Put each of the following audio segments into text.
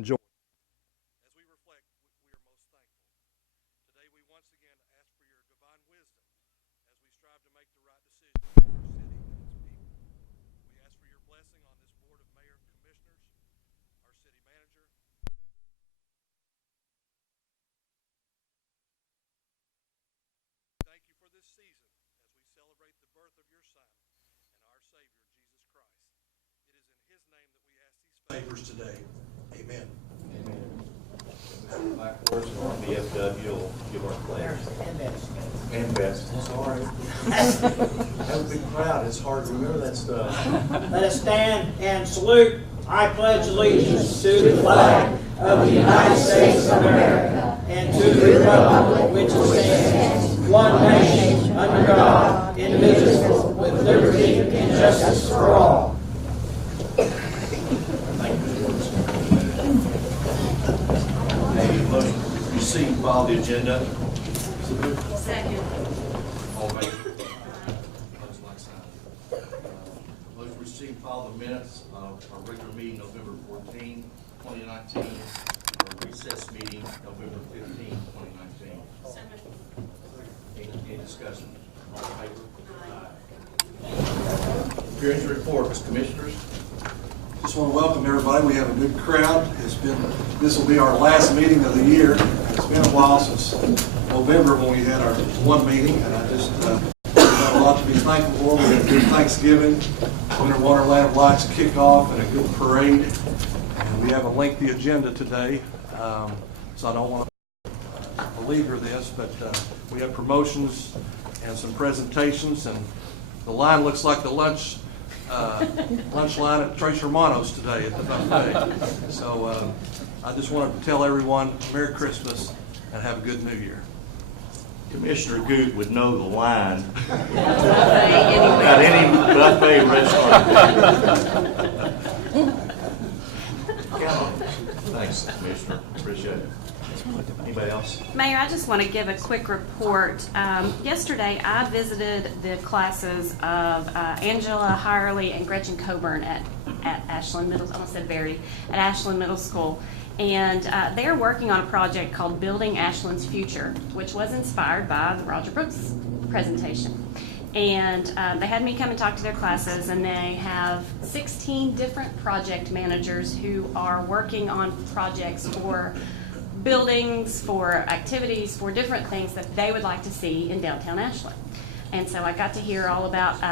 enjoy. As we reflect, we are most thankful. Today we once again ask for your divine wisdom as we strive to make the right decision for our city and its people. We ask for your blessing on this board of mayor and commissioners, our city manager. Thank you for this season as we celebrate the birth of your Son and our Savior, Jesus Christ. It is in his name that we ask these favors today. Amen. Amen. Backwards on BFW, you'll give our pledge. And best. Sorry. Have a big crowd. It's hard to remember that stuff. Let us stand and salute. I pledge allegiance to the flag of the United States of America and to the republic which stands one nation under God, indivisible, with liberty and justice for all. Motion receive, follow the agenda. Second. All in favor? Opposed, like sign. Motion receive, follow the minutes of our regular meeting November 14, 2019, our recess meeting November 15, 2019. Any discussion? All in favor? Appearance reports, commissioners. Just want to welcome everybody. We have a good crowd. This will be our last meeting of the year. It's been a while since November when we had our one meeting, and I just got a lot to be thankful for. We had a good Thanksgiving, Winter Wonderland Lights kickoff, and a good parade. And we have a lengthy agenda today, so I don't want to belabor this, but we have promotions and some presentations, and the line looks like the lunch line at Trace Romano's today at the buffet. So I just wanted to tell everyone Merry Christmas and have a good New Year. Commissioner Goot would know the line about any buffet restaurant. Thanks, Commissioner. Appreciate it. Anybody else? Mayor, I just want to give a quick report. Yesterday, I visited the classes of Angela Hirely and Gretchen Coburn at Ashland Middle. I almost said Verity at Ashland Middle School, and they're working on a project called Building Ashland's Future, which was inspired by the Roger Brooks presentation. And they had me come and talk to their classes, and they have 16 different project managers who are working on projects for buildings, for activities, for different things that they would like to see in downtown Ashland. And so I got to hear all about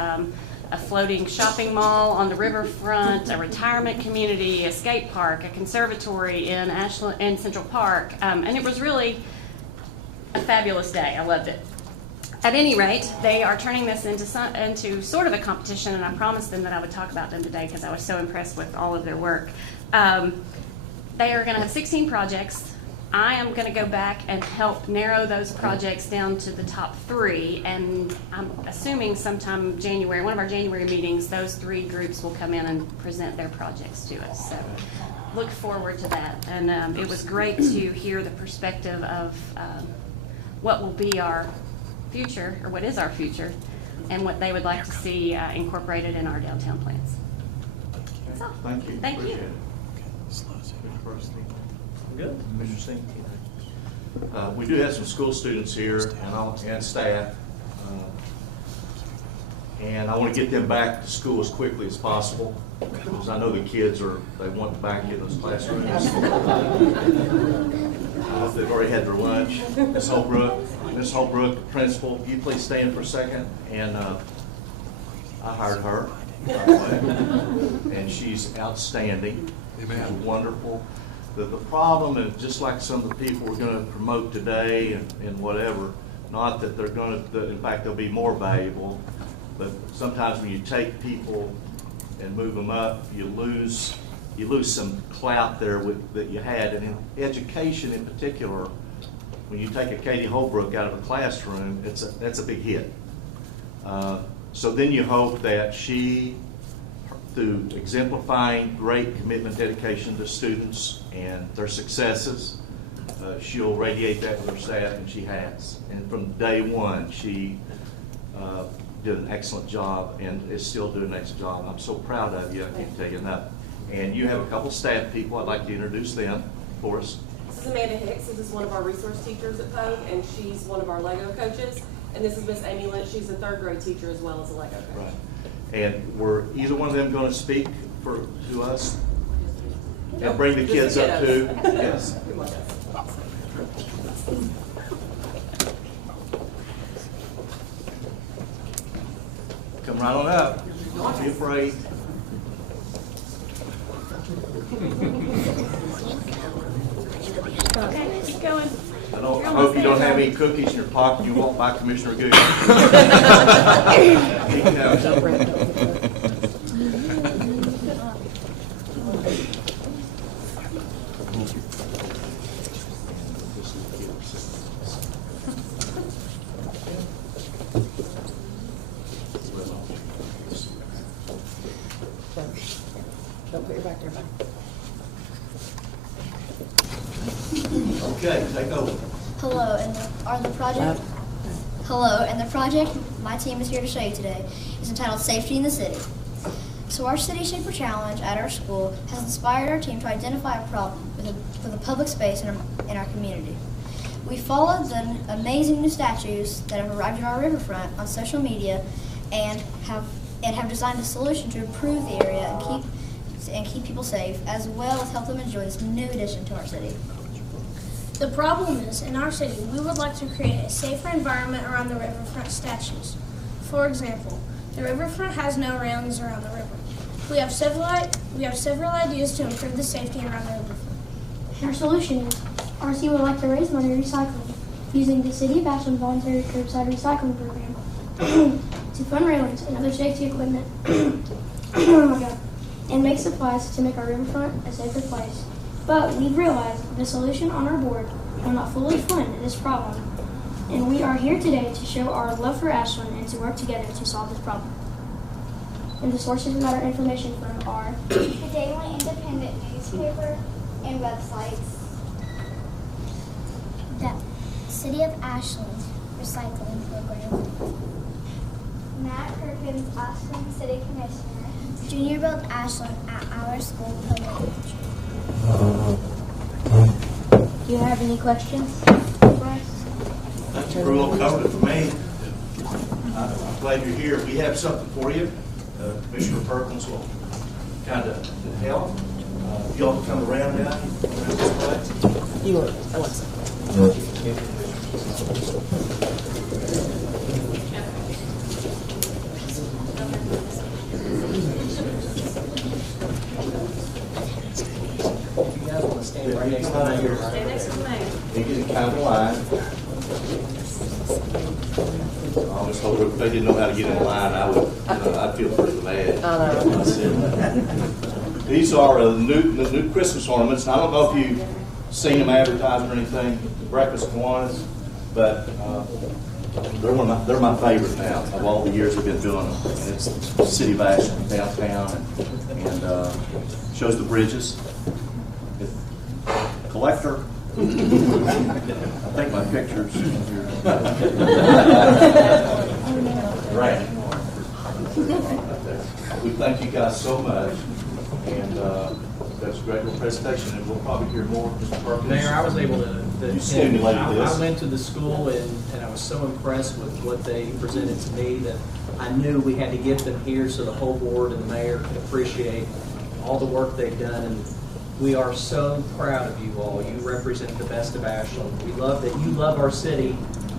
a floating shopping mall on the riverfront, a retirement community, a skate park, a conservatory in Ashland in Central Park, and it was really a fabulous day. I loved it. At any rate, they are turning this into sort of a competition, and I promised them that I would talk about them today because I was so impressed with all of their work. They are going to have 16 projects. I am going to go back and help narrow those projects down to the top 3, and I'm assuming sometime in January, one of our January meetings, those 3 groups will come in and present their projects to us. So look forward to that. And it was great to hear the perspective of what will be our future, or what is our future, and what they would like to see incorporated in our downtown plans. That's all. Thank you. Thank you. Good. Mr. Singh. We do have some school students here and staff, and I want to get them back to school as quickly as possible because I know the kids they want back in those classrooms. I don't know if they've already had their lunch. Ms. Holbrook, the principal, you please stand for a second. And I hired her, by the way, and she's outstanding. Amen. She's wonderful. The problem is just like some of the people we're going to promote today and whatever, not that they're going to, in fact, they'll be more valuable, but sometimes when you take people and move them up, you lose some clout there that you had. And in education in particular, when you take a Katie Holbrook out of a classroom, that's a big hit. So then you hope that she, through exemplifying great commitment, dedication to students and their successes, she'll radiate that with her staff, and she has. And from day one, she did an excellent job and is still doing an excellent job. I'm so proud of you, I can't tell you enough. And you have a couple staff people, I'd like to introduce them for us. This is Amanda Hicks. This is one of our resource teachers at Pogue, and she's one of our Lego coaches. And this is Miss Amy Lynch. She's a third grade teacher as well as a Lego coach. Right. And were either one of them going to speak to us? And bring the kids up too? Yes. Come right on up. Don't be afraid. Okay, keep going. I hope you don't have any cookies in your pocket. You walk by Commissioner Goode. Don't put your back there, buddy. Okay, take over. Hello, and the project my team is here to show you today is entitled Safety in the City. So our City Shaper Challenge at our school has inspired our team to identify a problem with a public space in our community. We followed the amazing new statues that have arrived at our riverfront on social media and have designed a solution to improve the area and keep people safe, as well as help them enjoy this new addition to our city. The problem is, in our city, we would like to create a safer environment around the riverfront statues. For example, the riverfront has no railings around the river. We have several ideas to improve the safety around the riverfront. Our solution is, our team would like to raise money recycling using the City of Ashland Voluntary Curbside Recycling Program to fund railings and other safety equipment oh my God, and make supplies to make our riverfront a safer place. But we've realized the solution on our board will not fully fund this problem, and we are here today to show our love for Ashland and to work together to solve this problem. And the sources we got our information from are The Daily Independent newspaper and websites. the City of Ashland Recycling Program, Matt Perkins, Ashland City Commissioner. Junior Build Ashland at our school program. Do you have any questions for us? That's a real covered it for me. I'm glad you're here. We have something for you. Commissioner Perkins will kind of help. Y'all can come around now. You were, stand right next to me. Stay next to me. They get in kind of line. I'll just hope if they didn't know how to get in line, I'd feel pretty bad. These are the new Christmas ornaments. I don't know if you've seen them advertised or anything, breakfast Kiwanis, but they're my favorite now of all the years we've been doing them. And it's the City of Ashland downtown and shows the bridges. Collector. I think my picture's here. Right. We thank you guys so much, and that's a great little presentation, and we'll probably hear more. Mr. Perkins. Mayor, I was able to You stimulated this. I went to the school and I was so impressed with what they presented to me that I knew we had to get them here so the whole board and the mayor could appreciate all the work they've done. And we are so proud of you all. You represent the best of Ashland. We love that you love our city,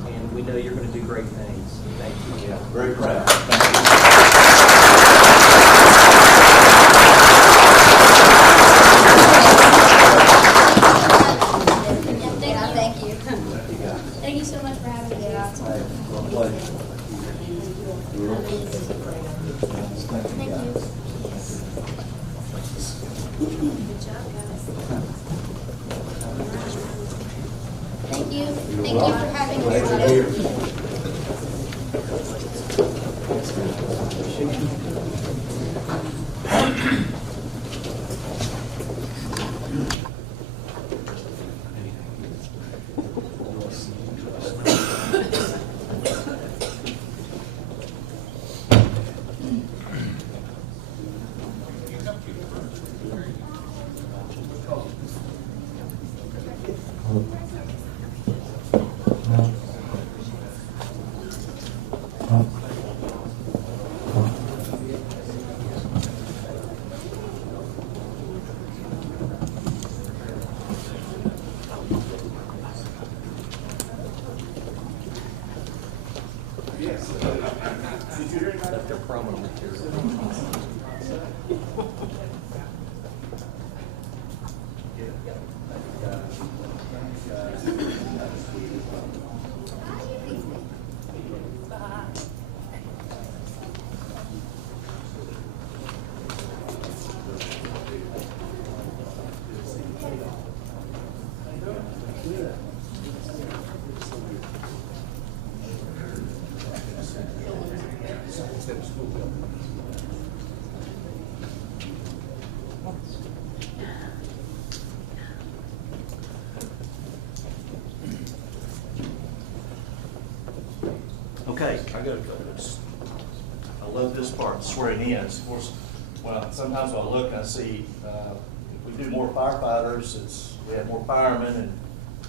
and we know you're going to do great things. Thank you. Yeah, very proud. Thank you. Thank you. Thank you so much for having me. My pleasure. Thank you. Good job, guys. Thank you. Thank you for having Glad us. you're here. Okay, I love this part, swearing in. Of course, sometimes when I look, I see if we do more firefighters, we have more firemen, and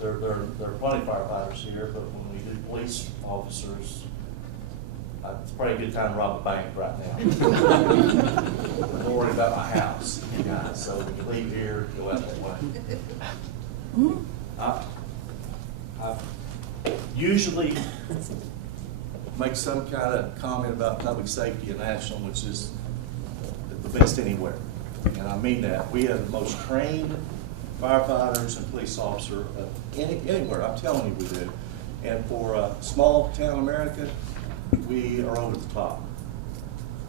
there are plenty of firefighters here. But when we do police officers, it's probably a good time to rob a bank right now. I'm more worried about my house, you guys. So when you leave here, go out that way. I usually make some kind of comment about public safety in Ashland, which is the best anywhere. And I mean that. We have the most trained firefighters and police officers anywhere. I'm telling you we do. And for a small town America, we are over the top.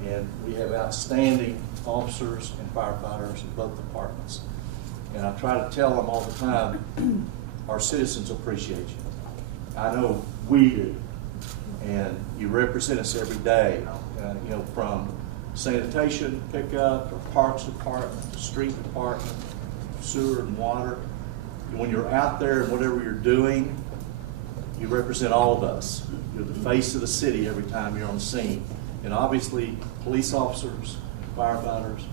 And we have outstanding officers and firefighters in both departments. And I try to tell them all the time, our citizens appreciate you. I know we do. And you represent us every day, from sanitation pickup, or parks department, street department, sewer and water. When you're out there and whatever you're doing, you represent all of us. You're the face of the city every time you're on the scene. And obviously, police officers, firefighters,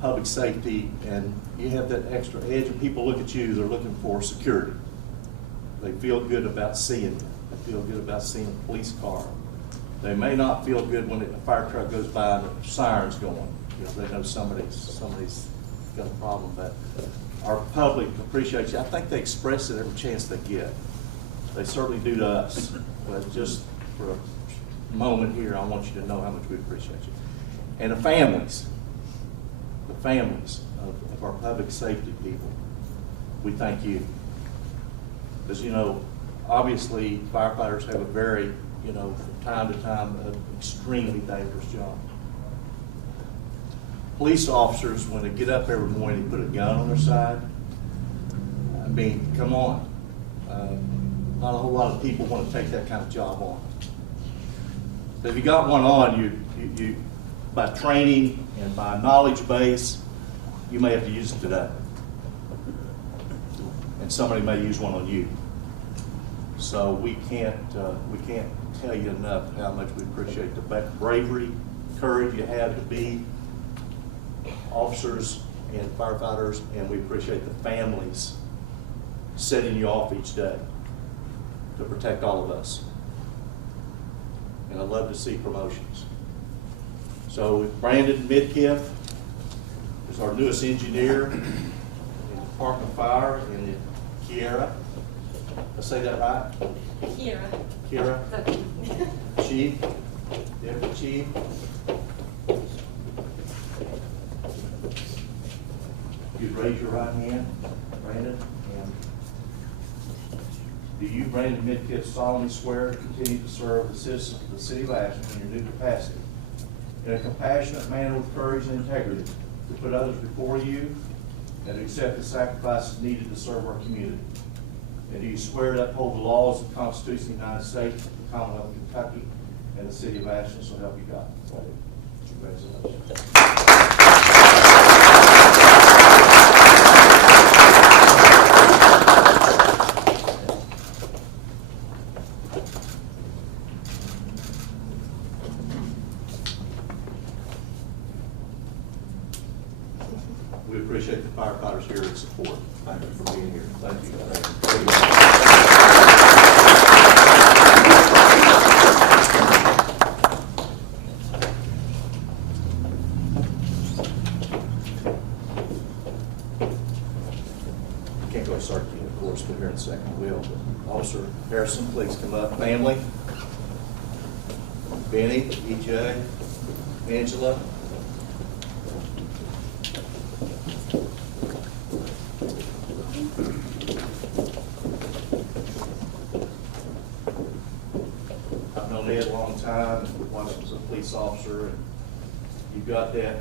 public safety, and you have that extra edge. When people look at you, they're looking for security. They feel good about seeing you. They feel good about seeing a police car. They may not feel good when a fire truck goes by and the siren's going. They know somebody's got a problem. But our public appreciates you. I think they express it every chance they get. They certainly do to us. But just for a moment here, I want you to know how much we appreciate you. And the families of our public safety people, we thank you. Because, obviously, firefighters have a very, from time to time, an extremely dangerous job. Police officers, when they get up every morning, they put a gun on their side. I mean, come on. Not a whole lot of people want to take that kind of job on. But if you got one on, you by training and by knowledge base, you may have to use it today. And somebody may use one on you. So we can't tell you enough how much we appreciate the bravery, courage you have to be officers and firefighters, and we appreciate the families setting you off each day to protect all of us. And I love to see promotions. So Brandon Midkiff is our newest engineer in the Department of Fire in the Kiera. Did I say that right? Kiera. Chief. Deputy Chief. You'd raise your right hand, Brandon. And do you, Brandon Midkiff, solemnly swear to continue to serve the citizens of the city of Ashland in your new capacity, in a compassionate manner with courage and integrity, to put others before you, and to accept the sacrifices needed to serve our community? And do you swear to uphold the laws and Constitution of the United States, the Commonwealth of Kentucky, and the city of Ashland, so help you God? Congratulations. We appreciate the firefighters here and support. Thank you for being here. Thank you. Can't go start you, of course, but here in a second we will. But Officer Harrison, please come up. Family. Benny, EJ. Angela. I've known Ed a long time, once was a police officer, and you've got that,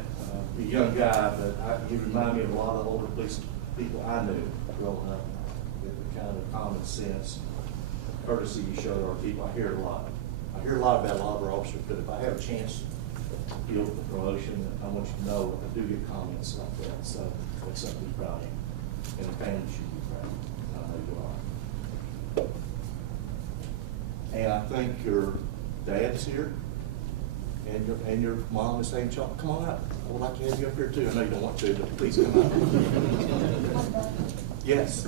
a young guy, but you remind me of a lot of older police people I knew growing up, with the kind of common sense, courtesy you show to our people. I hear it a lot. I hear a lot about a lot of our officers, but if I have a chance to deal with the promotion, I want you to know I do get comments like that, so it's something to be proud of. And the family should be proud. I know you are. And I think your dad's here, and your mom is saying, "Chuck, come on up. I would like to have you up here too." I know you don't want to, but please come up. Yes.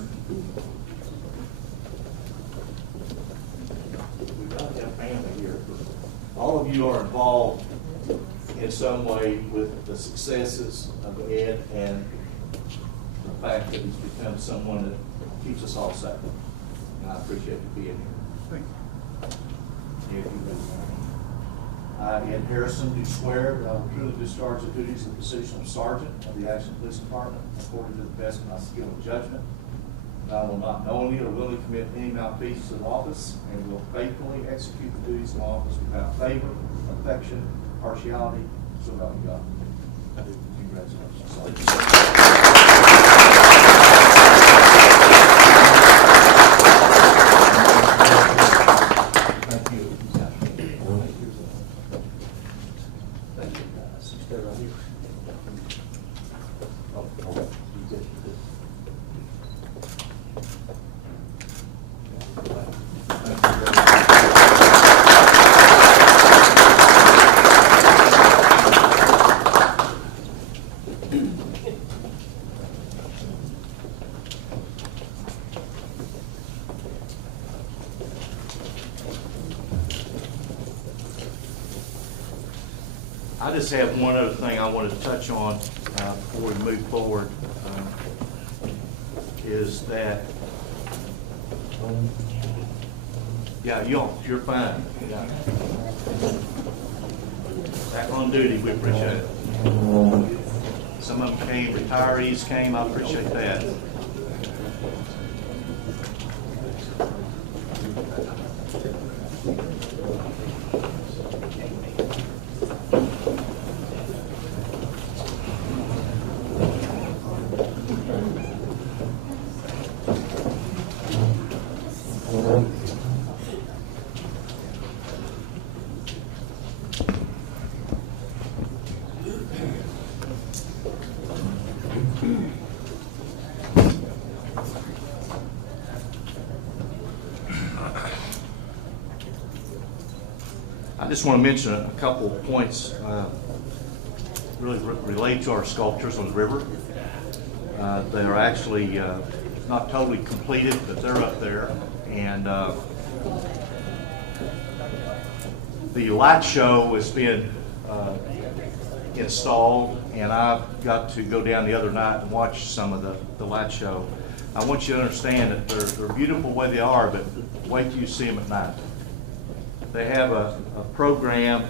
We've got to have family here. All of you are involved in some way with the successes of Ed and the fact that he's become someone that keeps us all safe. And I appreciate you being here. Thank you. I, Ed Harrison, do swear that I will truly discharge the duties of the position of Sergeant of the Ashland Police Department according to the best of my skill and judgment. And I will not knowingly or willingly commit any malfeasance of office and will faithfully execute the duties of office without favor, affection, partiality, so help me God. I do. Congratulations. Thank you. Thank you, guys. Stay right here. You did. I just have one other thing I wanted to touch on before we move forward, is that, yeah, you're fine. Yeah. Back on duty, we appreciate it. Some of them came, retirees came, I appreciate that. I just want to mention a couple of points really relate to our sculptures on the river. They are actually not totally completed, but they're up there. And the light show has been installed, and I got to go down the other night and watch some of the light show. I want you to understand that they're beautiful the way they are, but wait till you see them at night. They have a program,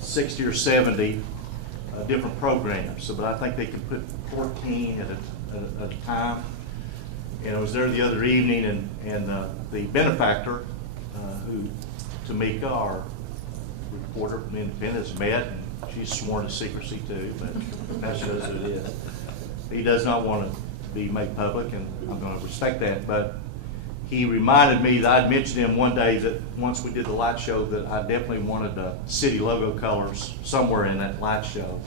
60 or 70 different programs, but I think they can put 14 at a time. And I was there the other evening, and the benefactor, who Tamika, our reporter from Independent, has met, and she's sworn to secrecy too, but that shows who it is. He does not want to be made public, and I'm going to respect that, but he reminded me that I'd mentioned him one day that once we did the light show that I definitely wanted the city logo colors somewhere in that light show.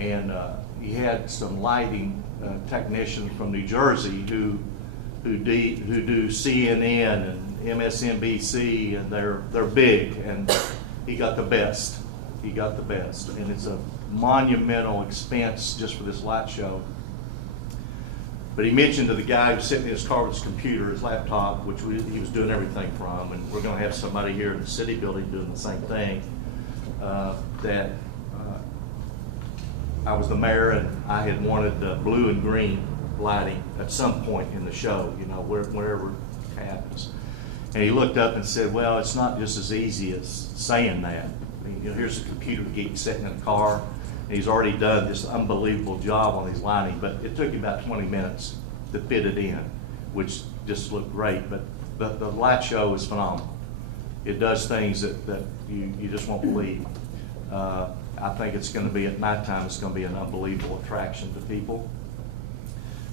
And he had some lighting technicians from New Jersey who do CNN and MSNBC, and they're big, and he got the best. He got the best, and it's a monumental expense just for this light show. But he mentioned to the guy who was sitting in his car with his computer, his laptop, which he was doing everything from, and we're going to have somebody here in the city building doing the same thing, that I was the mayor and I had wanted blue and green lighting at some point in the show, you know, wherever it happens. And he looked up and said, well, it's not just as easy as saying that. you know, here's a computer geek sitting in a car, and he's already done this unbelievable job on these lining, but it took him about 20 minutes to fit it in, which just looked great. But the light show is phenomenal. It does things that you just won't believe. I think it's going to be, at nighttime, it's going to be an unbelievable attraction to people.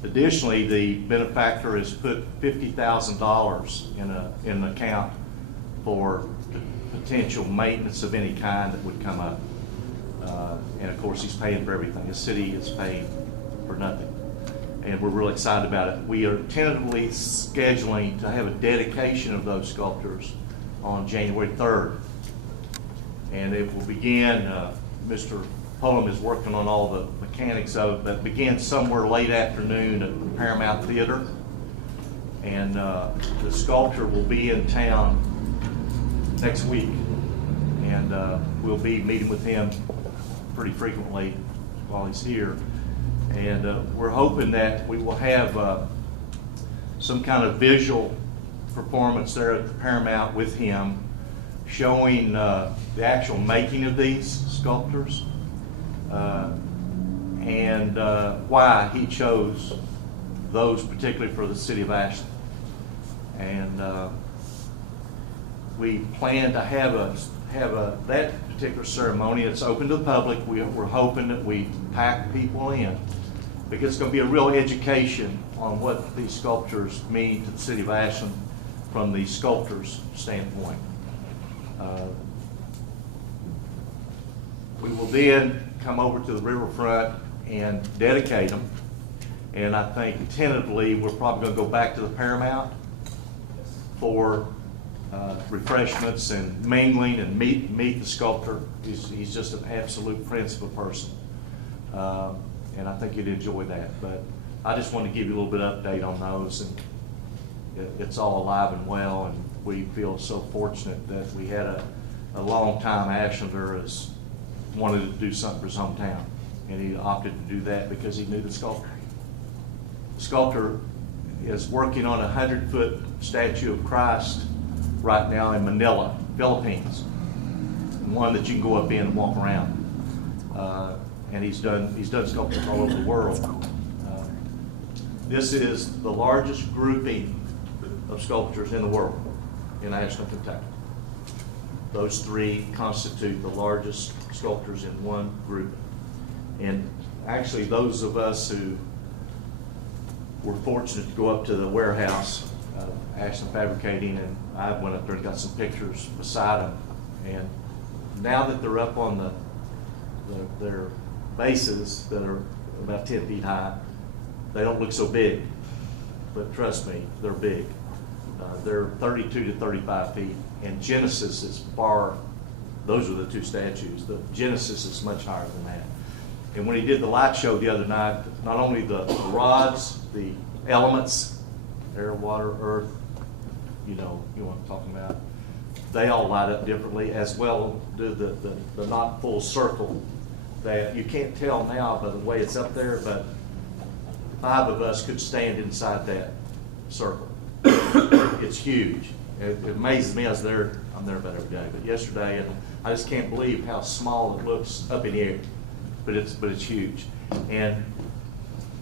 Additionally, the benefactor has put $50,000 in an account for potential maintenance of any kind that would come up. And of course, he's paying for everything. The city is paying for nothing. And we're really excited about it. We are tentatively scheduling to have a dedication of those sculptures on January 3rd. And it will begin, Mr. Pullum is working on all the mechanics of it, but begins somewhere late afternoon at the Paramount Theater. And the sculptor will be in town next week. And we'll be meeting with him pretty frequently while he's here. And we're hoping that we will have some kind of visual performance there at the Paramount with him, showing the actual making of these sculptures and why he chose those particularly for the city of Ashland. And we plan to have that particular ceremony. It's open to the public. We're hoping that we pack people in, because it's going to be a real education on what these sculptures mean to the city of Ashland from the sculptor's standpoint. We will then come over to the riverfront and dedicate them. And I think tentatively we're probably going to go back to the Paramount for refreshments and mingling and meet the sculptor. He's just an absolute prince of a person. And I think you'd enjoy that. But I just want to give you a little bit of update on those. And it's all alive and well, and we feel so fortunate that we had a long-time Ashlander has wanted to do something for his hometown, and he opted to do that because he knew the sculptor. The sculptor is working on a 100-foot statue of Christ right now in Manila, Philippines, one that you can go up in and walk around. And he's done sculptures all over the world. This is the largest grouping of sculptures in the world in Ashland, Kentucky. Those three constitute the largest sculptures in one group. And actually, those of us who were fortunate to go up to the warehouse, Ashland Fabricating, and I went up there and got some pictures beside them. And now that they're up on their bases that are about 10 feet high, they don't look so big. But trust me, they're big. They're 32 to 35 feet. And Genesis is those are the two statues. The Genesis is much higher than that. And when he did the light show the other night, not only the rods, the elements, air, water, earth, you know what I'm talking about, they all light up differently, as well do the not full circle that you can't tell now by the way it's up there, but 5 of us could stand inside that circle. It's huge. It amazes me. I'm there about every day, but yesterday, and I just can't believe how small it looks up in the air, but it's huge. And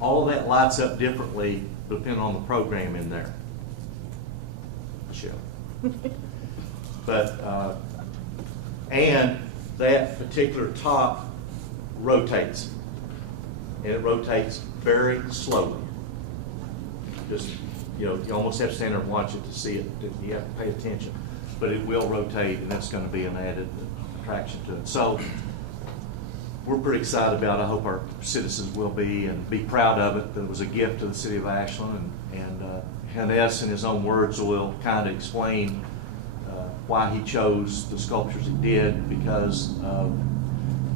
all of that lights up differently depending on the program in there. Michelle. But, and that particular top rotates, and it rotates very slowly. Just, you almost have to stand there and watch it to see it. You have to pay attention. But it will rotate, and that's going to be an added attraction to it. So we're pretty excited about it. I hope our citizens will be, and be proud of it. That it was a gift to the city of Ashland, and Hanness, in his own words, will kind of explain why he chose the sculptures he did, because of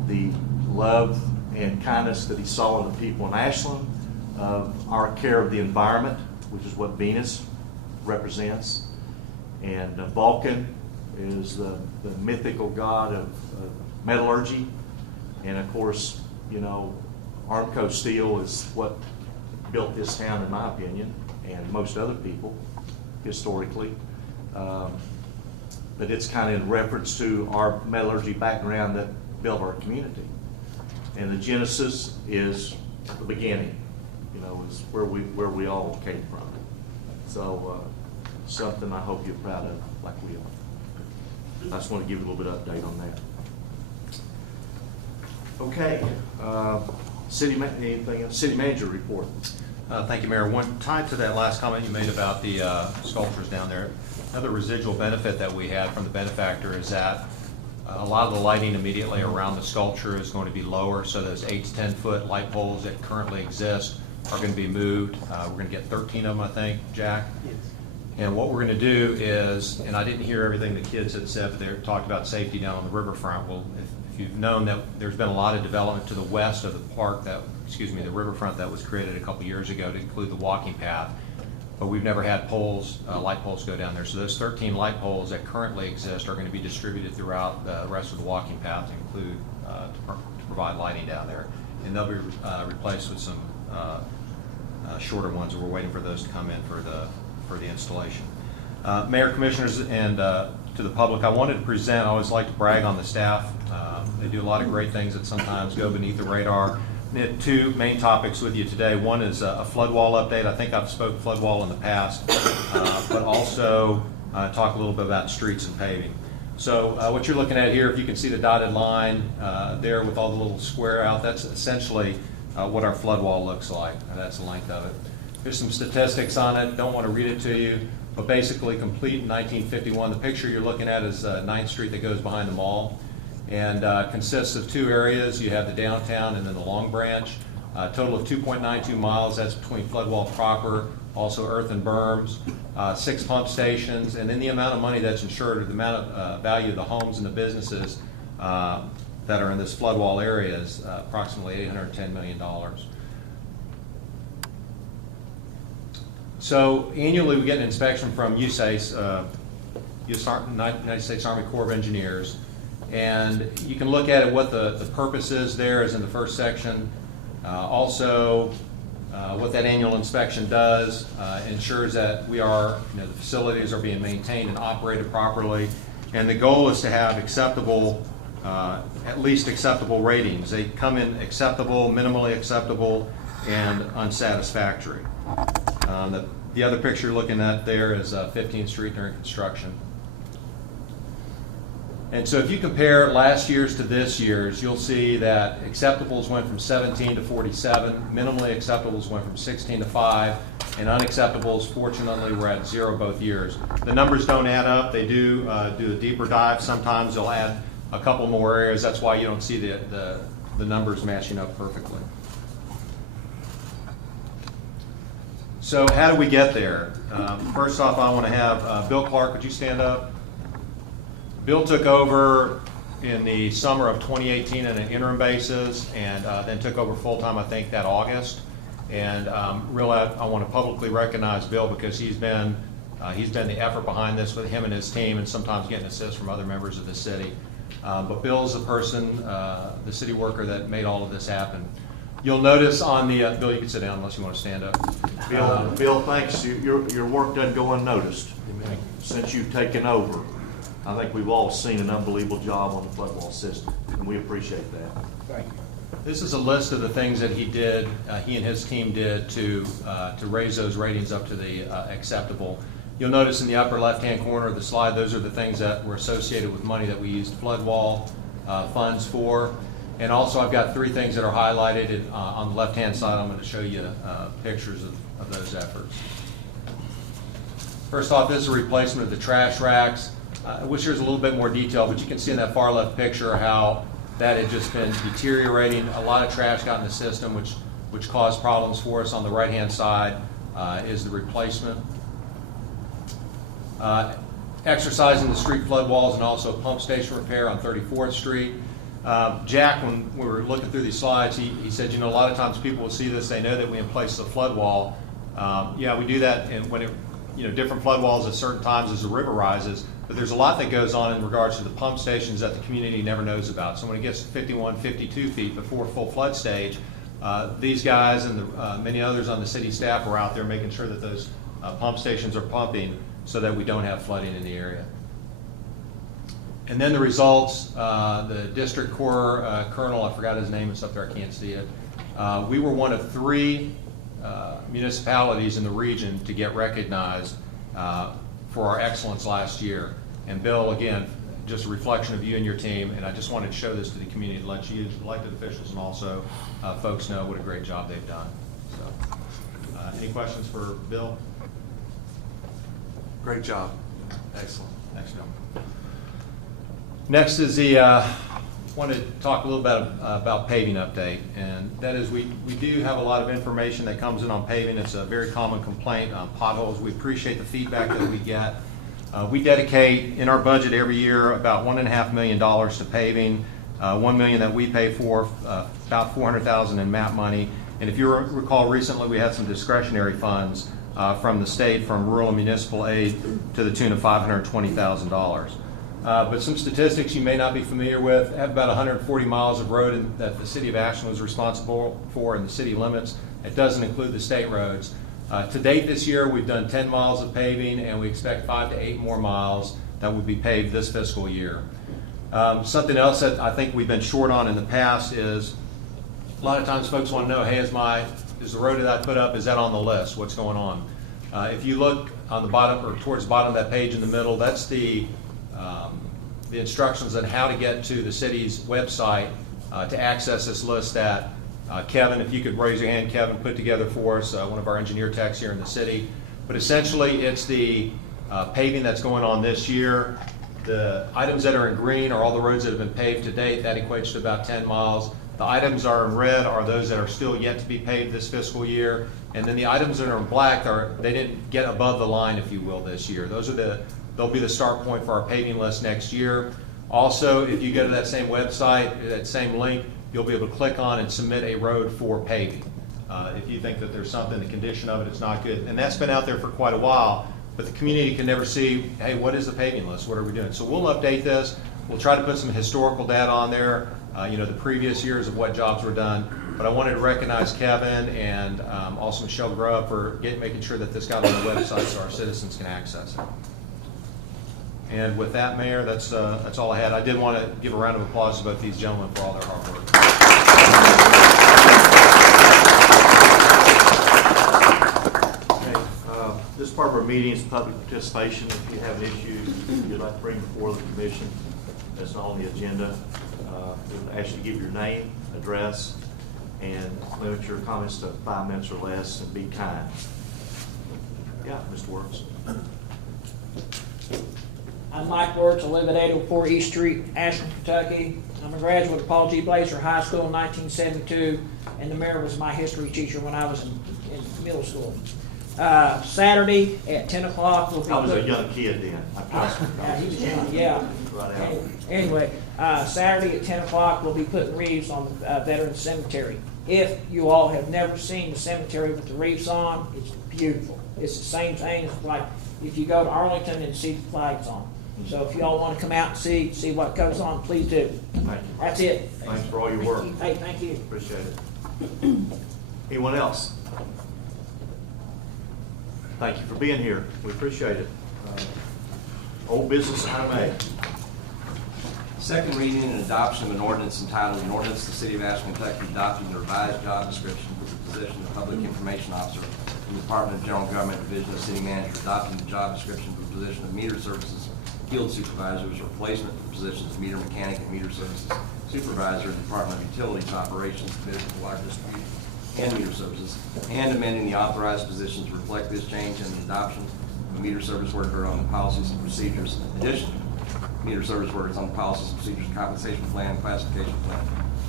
the love and kindness that he saw in the people in Ashland, of our care of the environment, which is what Venus represents. And Vulcan is the mythical god of metallurgy. And of course, Armco Steel is what built this town, in my opinion, and most other people historically. but it's kind of in reference to our metallurgy background that built our community. And the genesis is the beginning, you know, is where we all came from. So something I hope you're proud of, like we are. I just want to give you a little bit of update on that. Okay, city manager report. Thank you, Mayor. One tied to that last comment you made about the sculptures down there, another residual benefit that we had from the benefactor is that a lot of the lighting immediately around the sculpture is going to be lower, so those 8 to 10 foot light poles that currently exist are going to be moved. We're going to get 13 of them, I think, Jack? Yes. And what we're going to do is, and I didn't hear everything the kids had said, but they talked about safety down on the riverfront. Well, if you've known that there's been a lot of development to the west of the park, the riverfront that was created a couple years ago to include the walking path, but we've never had poles, light poles go down there. So those 13 light poles that currently exist are going to be distributed throughout the rest of the walking path to include, to provide lighting down there. And they'll be replaced with some shorter ones. We're waiting for those to come in for the installation. Mayor, commissioners, and to the public, I wanted to present, I always like to brag on the staff. They do a lot of great things that sometimes go beneath the radar. I had two main topics with you today. One is a flood wall update. I think I've spoken flood wall in the past, but also talk a little bit about streets and paving. So what you're looking at here, if you can see the dotted line there with all the little square out, that's essentially what our flood wall looks like, and that's the length of it. There's some statistics on it. Don't want to read it to you, but basically complete in 1951. The picture you're looking at is 9th Street that goes behind the mall, and consists of two areas. You have the downtown and then the Long Branch. Total of 2.92 miles. That's between flood wall proper, also earth and berms, 6 pump stations, and then the amount of money that's insured, or the amount of value of the homes and the businesses that are in this flood wall area is approximately $810 million. So annually we get an inspection from USACE, United States Army Corps of Engineers, and you can look at it, what the purpose is there is in the first section. Also, what that annual inspection does ensures that the facilities are being maintained and operated properly, and the goal is to have acceptable, at least acceptable ratings. They come in acceptable, minimally acceptable, and unsatisfactory. The other picture you're looking at there is 15th Street during construction. And so if you compare last year's to this year's, you'll see that acceptables went from 17 to 47, minimally acceptables went from 16 to 5, and unacceptables, fortunately, were at 0 both years. The numbers don't add up. They do a deeper dive. Sometimes they'll add a couple more areas. That's why you don't see the numbers matching up perfectly. So how do we get there? First off, I want to have Bill Clark, would you stand up? Bill took over in the summer of 2018 on an interim basis, and then took over full-time, I think, that August. And really, I want to publicly recognize Bill because he's been the effort behind this with him and his team, and sometimes getting assist from other members of the city. But Bill's the person, the city worker that made all of this happen. You'll notice on the, Bill, you can sit down unless you want to stand up. Bill, thanks. Your work doesn't go unnoticed. Since you've taken over, I think we've all seen an unbelievable job on the flood wall system, and we appreciate that. Thank you. This is a list of the things that he did, he and his team did to raise those ratings up to the acceptable. You'll notice in the upper left-hand corner of the slide, those are the things that were associated with money that we used flood wall funds for. And also I've got 3 things that are highlighted on the left-hand side. I'm going to show you pictures of those efforts. First off, this is a replacement of the trash racks. I wish there was a little bit more detail, but you can see in that far left picture how that had just been deteriorating. A lot of trash got in the system, which caused problems for us. On the right-hand side is the replacement. Exercising the street flood walls and also pump station repair on 34th Street. Jack, when we were looking through these slides, he said, a lot of times people will see this, they know that we in place the flood wall. Yeah, we do that, and when different flood walls at certain times as the river rises, but there's a lot that goes on in regards to the pump stations that the community never knows about. So when it gets to 51, 52 feet before full flood stage, these guys and many others on the city staff are out there making sure that those pump stations are pumping so that we don't have flooding in the area. And then the results, the district corps colonel, I forgot his name, it's up there, I can't see it. We were one of 3 municipalities in the region to get recognized for our excellence last year. And Bill, again, just a reflection of you and your team, and I just wanted to show this to the community to let you, elected officials, and also folks know what a great job they've done. So, any questions for Bill? Great job. Excellent. Excellent. Next is the, want to talk a little bit about paving update, and that is we do have a lot of information that comes in on paving. It's a very common complaint on potholes. We appreciate the feedback that we get. We dedicate in our budget every year about $1.5 million to paving, $1 million that we pay for, about $400,000 in MAP money. And if you recall, recently we had some discretionary funds from the state, from rural and municipal aid, to the tune of $520,000. But some statistics you may not be familiar with: I have about 140 miles of road that the city of Ashland was responsible for in the city limits. It doesn't include the state roads. To date this year, we've done 10 miles of paving, and we expect 5 to 8 more miles that would be paved this fiscal year. Something else that I think we've been short on in the past is a lot of times folks want to know, hey, is the road that I put up, is that on the list? What's going on? If you look on the bottom or towards the bottom of that page in the middle, that's the instructions on how to get to the city's website to access this list that Kevin, if you could raise your hand, Kevin, put together for us, one of our engineer techs here in the city. But essentially, it's the paving that's going on this year. The items that are in green are all the roads that have been paved to date. That equates to about 10 miles. The items are in red are those that are still yet to be paved this fiscal year. And then the items that are in black they didn't get above the line, if you will, this year. They'll be the start point for our paving list next year. Also, if you go to that same website, that same link, you'll be able to click on and submit a road for paving. If you think that there's something, the condition of it's not good. And that's been out there for quite a while, but the community can never see, hey, what is the paving list? What are we doing? So we'll update this. We'll try to put some historical data on there, the previous years of what jobs were done. But I wanted to recognize Kevin and also Michelle Grubb for making sure that this got on the website so our citizens can access it. And with that, Mayor, that's all I had. I did want to give a round of applause to both these gentlemen for all their hard work. Okay, this part of our meeting is public participation. If you have an issue you'd like to bring before the commission that's not on the agenda, we'll ask you to give your name, address, and limit your comments to 5 minutes or less, and be kind. Yeah, Mr. Works. I'm Mike Wirtz. I live at 804 East Street, Ashland, Kentucky. I'm a graduate of Paul G. Blazer High School in 1972, and the mayor was my history teacher when I was in middle school. Saturday at 10 o'clock we'll be I was a young kid then. Yeah, he was young, yeah. Right out. Anyway, Saturday at 10 o'clock we'll be putting wreaths on the Veterans Cemetery. If you all have never seen the cemetery with the wreaths on, it's beautiful. It's the same thing as like if you go to Arlington and see the flags on. So if you all want to come out and see what goes on, please do. Thank you. That's it. Thanks for all your work. Hey, thank you. Appreciate it. Anyone else? Thank you for being here. We appreciate it. Old business item A. Second reading and adoption of an ordinance entitled, an ordinance to the City of Ashland, Kentucky adopting the revised job description for the position of Public Information Officer in the Department of General Government Division of City Manager, adopting the job description for the position of Meter Services Field Supervisor as a replacement for positions of Meter Mechanic and Meter Services Supervisor in the Department of Utilities Operations Division of Water Distribution and Meter Services, and amending the authorized positions to reflect this change and the adoption of a meter service worker on the policies and procedures. In addition, meter service workers on the policies and procedures compensation plan classification plan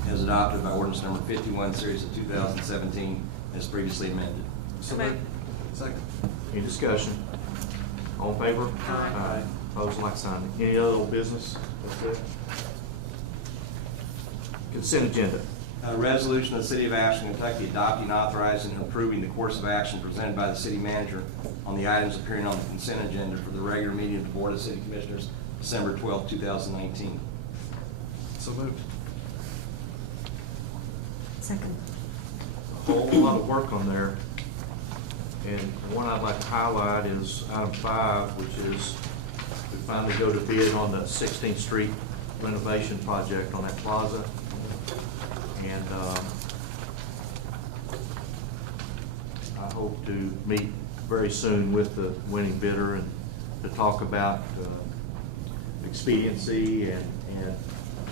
as adopted by ordinance number 51 series of 2017 as previously amended. So moved. Second. Any discussion? All in favor? Aye. Opposed, like sign. Any other old business? That's it. Consent agenda. A resolution of the City of Ashland, Kentucky adopting, authorizing, and approving the course of action presented by the city manager on the items appearing on the consent agenda for the regular meeting of the Board of City Commissioners December 12, 2019. So moved. Second. A whole lot of work on there. And one I'd like to highlight is item 5, which is we finally go to bid on the 16th Street renovation project on that plaza. And I hope to meet very soon with the winning bidder and to talk about expediency and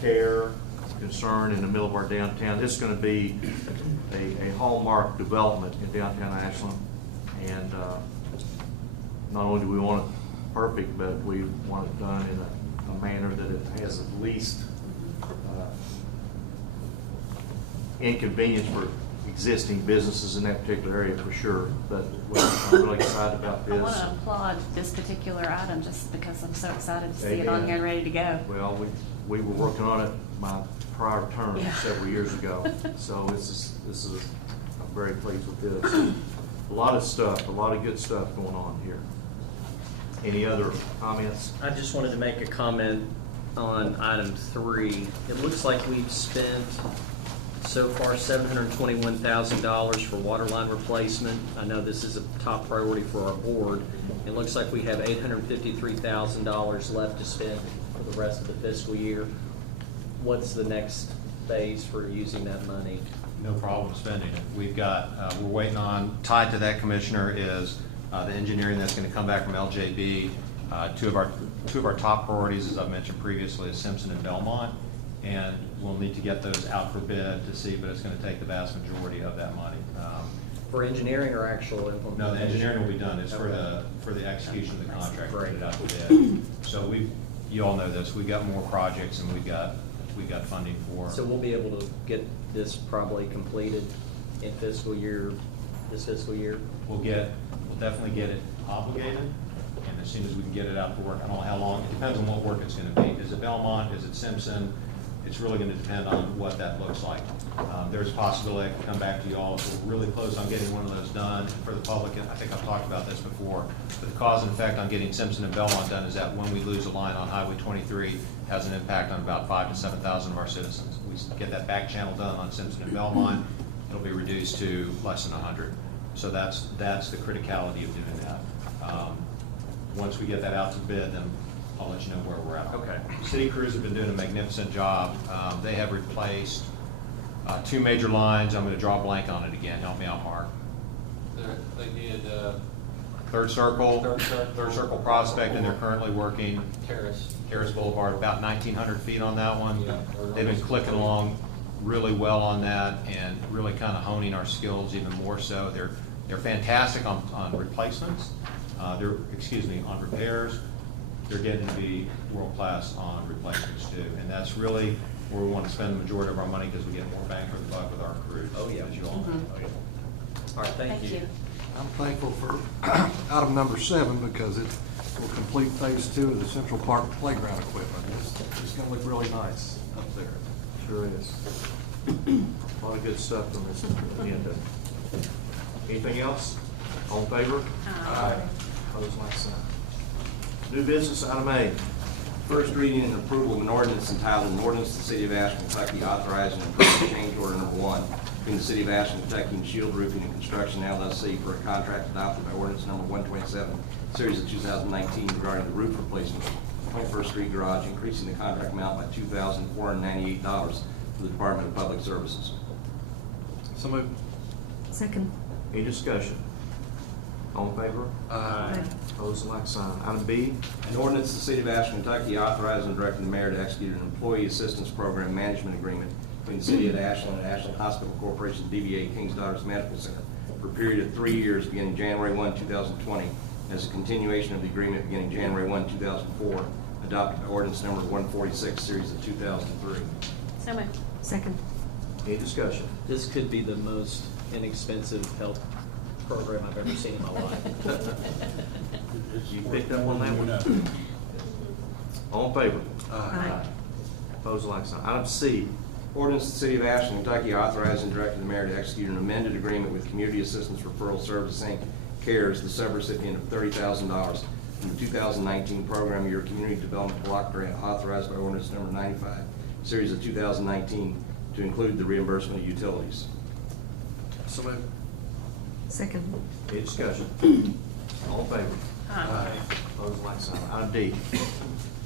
care, concern in the middle of our downtown. This is going to be a hallmark development in downtown Ashland. And not only do we want it perfect, but we want it done in a manner that it has at least inconvenience for existing businesses in that particular area for sure. But I'm really excited about this. I want to applaud this particular item just because I'm so excited to see it on Amen. here and ready to go. Well, we were working on it my prior term Yeah. several years ago, so this is I'm very pleased with this. A lot of stuff, a lot of good stuff going on here. Any other comments? I just wanted to make a comment on item 3. It looks like we've spent so far $721,000 for water line replacement. I know this is a top priority for our board. It looks like we have $853,000 left to spend for the rest of the fiscal year. What's the next phase for using that money? No problem spending it. We've got, we're waiting on, tied to that, Commissioner, is the engineering that's going to come back from LJB. Two of our top priorities, as I've mentioned previously, is Simpson and Belmont, and we'll need to get those out for bid to see, but it's going to take the vast majority of that money. For engineering or actual implementation? No, the engineering will be done. It's Okay. for the execution of the contract. Great. Put it out to bid. So you all know this. We've got more projects and we've got funding for. So we'll be able to get this probably completed in this fiscal year? We'll definitely get it obligated, and as soon as we can get it out for work, I don't know how long, it depends on what work it's gonna be. Is it Belmont, is it Simpson? It's really gonna depend on what that looks like. There's a possibility I can come back to you all if we're really close on getting one of those done. For the public, I think I've talked about this before, but the cause and effect on getting Simpson and Belmont done is that when we lose a line on Highway 23, has an impact on about 5,000 to 7,000 of our citizens. We get that back channel done on Simpson and Belmont, it'll be reduced to less than 100. So that's the criticality of doing that. Once we get that out to bid, then I'll let you know where we're at. Okay. City crews have been doing a magnificent job. They have replaced 2 major lines. I'm going to draw a blank on it again. Help me out, Mark. They did Third Circle Prospect, and they're currently working Terrace. Boulevard, about 1,900 feet on that one. Yeah. They've been clicking along really well on that and really kind of honing our skills even more so. They're fantastic on replacements. On repairs. They're getting to be world-class on replacements too. And that's really where we want to spend the majority of our money because we get more bang for the buck with our crews. Oh, yeah. As you all know. All right, thank you. I'm thankful for item number 7 because it will complete phase 2 of the Central Park playground equipment. It's going to look really nice up there. Sure is. A lot of good stuff on this agenda. Anything else? All in favor? Aye. Opposed, like sign. New business, item A. First reading and approval of an ordinance entitled, an ordinance to the City of Ashland, Kentucky authorizing and approving change order number 1 between the City of Ashland, Kentucky and Shield Roofing and Construction LLC for a contract adopted by ordinance number 127, series of 2019 regarding the roof replacement of 21st Street Garage, increasing the contract amount by $2,498 for the Department of Public Services. So moved. Second. Any discussion? All in favor? Aye. Opposed, like sign. Item B. An ordinance to the City of Ashland, Kentucky authorizing and directing the mayor to execute an employee assistance program management agreement between the City of Ashland and Ashland Hospital Corporation, DBA King's Daughters Medical Center, for a period of 3 years beginning January 1, 2020, as a continuation of the agreement beginning January 1, 2004, adopted by ordinance number 146, series of 2003. So moved. Second. Any discussion? This could be the most inexpensive health program I've ever seen in my life. You picked up on that one? All in favor? Aye. Opposed, like sign. Item C. Ordinance to the City of Ashland, Kentucky authorizing and directing the mayor to execute an amended agreement with Community Assistance Referral Services, Inc., CARES, the subrecipient of $30,000 from the 2019 Program Year Community Development Block Grant authorized by ordinance number 95, series of 2019, to include the reimbursement of utilities. So moved. Second. Any discussion? All in favor? Aye. Opposed, like sign. Item D.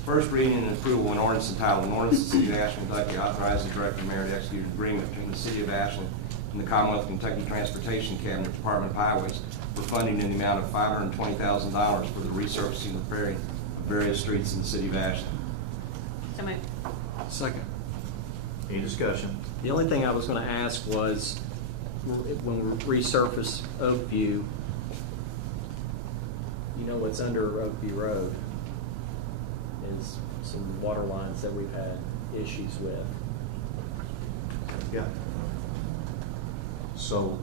First reading and approval of an ordinance entitled, an ordinance of the City of Ashland, Kentucky authorizing the director and mayor to execute an agreement between the City of Ashland and the Commonwealth of Kentucky Transportation Cabinet Department of Highways for funding in the amount of $520,000 for the resurfacing and repairing of various streets in the City of Ashland. So moved. Second. Any discussion? The only thing I was going to ask was, when we resurface Oakview, you know what's under Oakview Road is some water lines that we've had issues with. Yeah. So,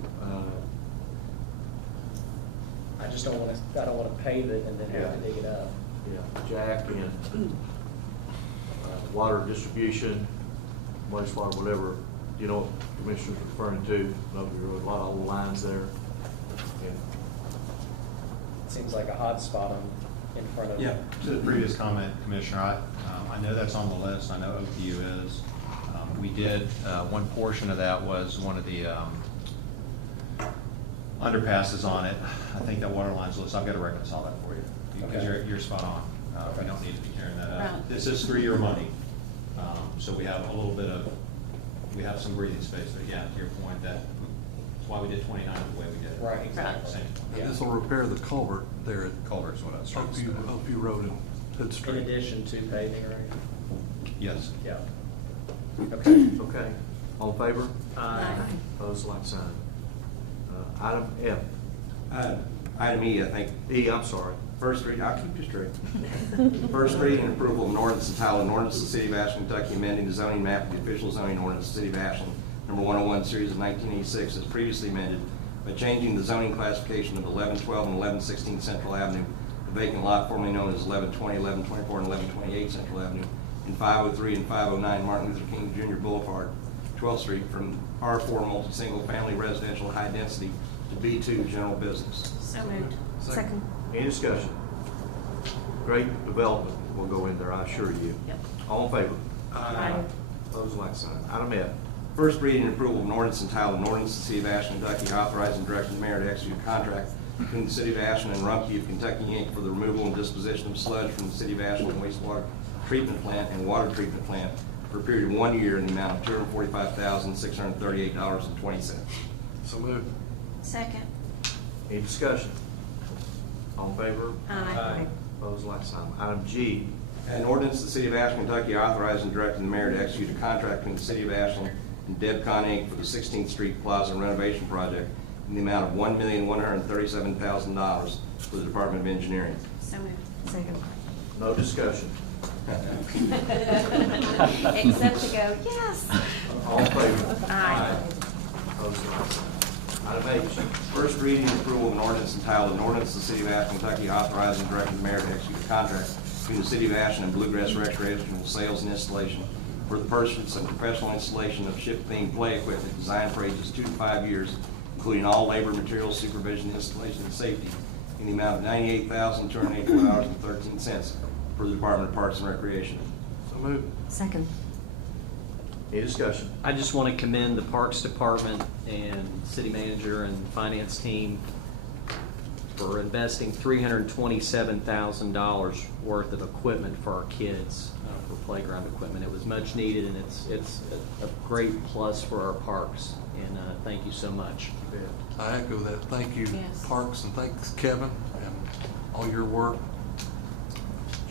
I just don't want to pave it and then have to dig it up. yeah, Jack and water distribution, wastewater, whatever, you know what the Commissioner's referring to, Oakview Road, a lot of old lines there. And It seems like a hot spot in front of. Yeah, to the previous comment, Commissioner, I know that's on the list, I know Oakview is. We did, one portion of that was one of the underpasses on it. I think that water line's listed, I've got to reconcile that for you, because Okay. you're spot on. We don't need to be tearing that up. Right. This is 3-year money, so we have a little bit of, we have some breathing space, but yeah, to your point, that's why we did 29 the way we did it. Right, exactly. Same. Yeah. This will repair the culvert there at Culver's what I was trying to say. Oakview Road and Hood In Street. addition to paving, right? Yes. Yeah. Okay. Okay, all in favor? Aye. Opposed, like sign. Item F. Item E, I think, E, I'm sorry. first reading, I'll keep you straight. First reading and approval of an ordinance entitled, an ordinance of the City of Ashland, Kentucky, amending the zoning map of the official zoning ordinance of the City of Ashland, number 101, series of 1986, as previously amended, by changing the zoning classification of 1112 and 1116 Central Avenue, the vacant lot formerly known as 1120, 1124, and 1128 Central Avenue, and 503 and 509 Martin Luther King Jr. Boulevard, 12th Street, from R4 multi-single family residential high density to B2 general business. So moved. Second. Any discussion? Great development will go in there, I assure you. Yep. All in favor? Aye. Opposed, like sign. Item F. First reading and approval of an ordinance entitled, an ordinance of the City of Ashland, Kentucky, authorizing and directing the mayor to execute a contract between the City of Ashland and Rumpke of Kentucky, Inc. for the removal and disposition of sludge from the City of Ashland wastewater treatment plant and water treatment plant for a period of 1 year in the amount of $245,638.20. So moved. Second. Any discussion? All in favor? Aye. Opposed, like sign. Item G. An ordinance of the City of Ashland, Kentucky, authorizing and directing the mayor to execute a contract between the City of Ashland and Debcon Inc. for the 16th Street Plaza renovation project in the amount of $1,137,000 for the Department of Engineering. So moved. Second. No discussion. Except to go, yes. All in favor? Aye. Opposed, like sign. Item H. First reading and approval of an ordinance entitled, an ordinance of the City of Ashland, Kentucky, authorizing and directing the mayor to execute a contract between the City of Ashland and Bluegrass Recreational Sales and Installation for the purchase and professional installation of ship-themed play equipment designed for ages 2 to 5 years, including all labor, materials, supervision, installation, and safety, in the amount of $98,284.13 for the Department of Parks and Recreation. So moved. Second. Any discussion? I just want to commend the Parks Department and city manager and finance team for investing $327,000 worth of equipment for our kids, for playground equipment. It was much needed, and it's a great plus for our parks. And thank you so much. I echo that. Thank you, Yes. Parks, and thanks, Kevin, and all your work.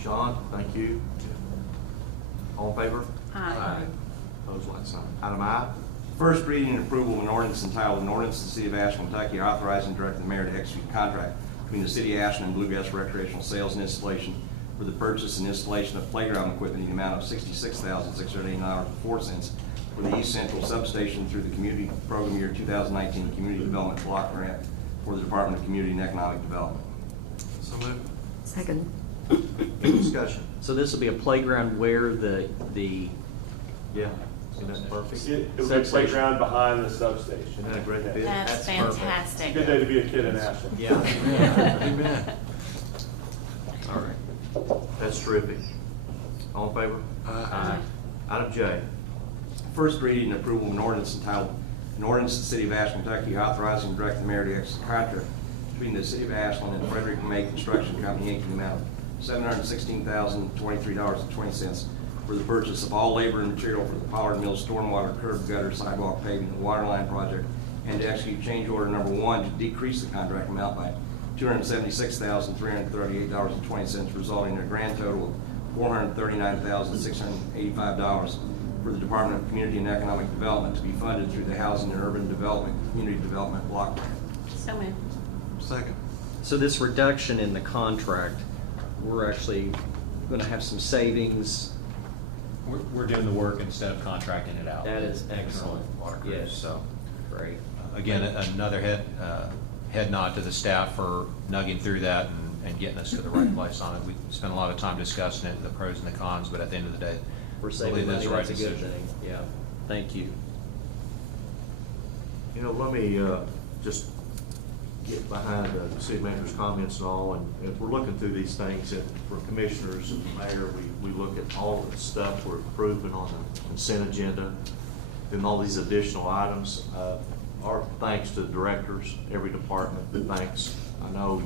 Sean, thank you. All in favor? Aye. Opposed, like sign. Item I. First reading and approval of an ordinance entitled, an ordinance of the City of Ashland, Kentucky, authorizing and directing the mayor to execute a contract between the City of Ashland and Bluegrass Recreational Sales and Installation for the purchase and installation of playground equipment in the amount of $66,689.04 for the East Central Substation through the Community Program Year 2019 Community Development Block Grant for the Department of Community and Economic Development. So moved. Second. Any discussion? So this will be a playground where the Yeah. Isn't that perfect? It would be a playground behind the substation. Isn't that a great bit? That's perfect. fantastic. Good day to be a kid in Ashland. Yeah. Amen. All right. That's terrific. All in favor? Aye. Item J. First reading and approval of an ordinance entitled, an ordinance of the City of Ashland, Kentucky, authorizing and directing the mayor to execute a contract between the City of Ashland and Frederick May Construction Company, Inc. in the amount of $716,023.20 for the purchase of all labor and material for the Pollard Mills stormwater curb gutter sidewalk paving and water line project, and to execute change order number 1 to decrease the contract amount by $276,338.20, resulting in a grand total of $439,685 for the Department of Community and Economic Development to be funded through the Housing and Urban Development Community Development Block Grant. So moved. Second. So this reduction in the contract, we're actually going to have some savings. We're doing the work instead of contracting it out. That is excellent. Water crews. Yes. So, Great. again, another head nod to the staff for nugging through that and getting us to the right place on it. We spent a lot of time discussing it, the pros and the cons, but at the end of the day, We're I saving believe money, that's the right that's a good decision. thing. Yeah, thank you. You know, let me just get behind the city manager's comments and all, and if we're looking through these things, and for commissioners and the mayor, we look at all the stuff we're approving on the consent agenda, and all these additional items. Our thanks to the directors, every department, thanks. I know